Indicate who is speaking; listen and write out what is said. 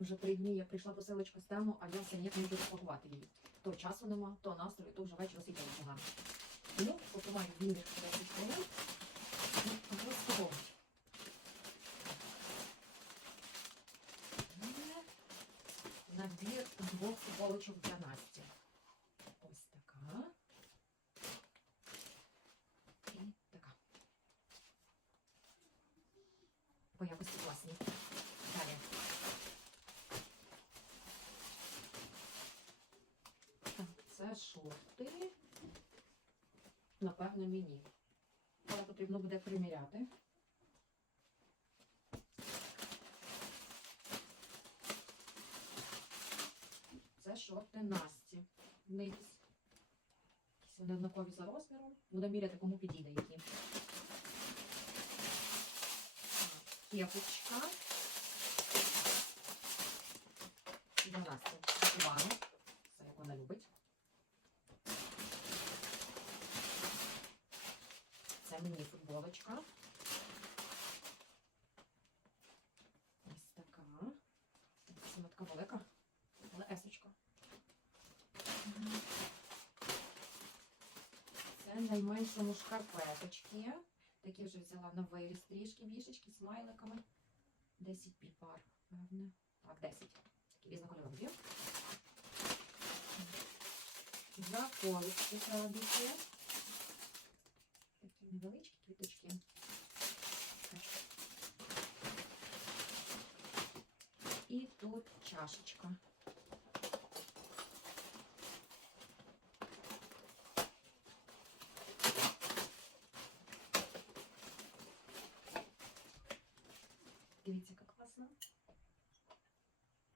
Speaker 1: Вже три дні, як прийшла посилочка з тему, а я все ніяк не можу розпакувати її. То часу нема, то настрою, то вже вечір освітлення погано. Тому покриваю вільних 10 хвилин розпаковую. Набір двох футболочок для Насті. Ось така. І така. По якості класні. Далі. Так, це шорти. Напевно, мені. Але потрібно буде приміряти. Це шорти Насті. Якісь вони однакові за розміром. Будемо міряти, кому підійде які. Кепочка. Для Насті. Івана. Це як вона любить. Мені футболочка. Ось така. Це така велика. Але есочка. Це найменшому шкарпеточки. Такі вже взяла на виріс трішки бішечки смайликами. 10 пар, певне. Так, 10. Такі різнокольорові. Заколочки крабіки. тут невеличкі квіточки. І тут чашечка. Дивіться, как классно?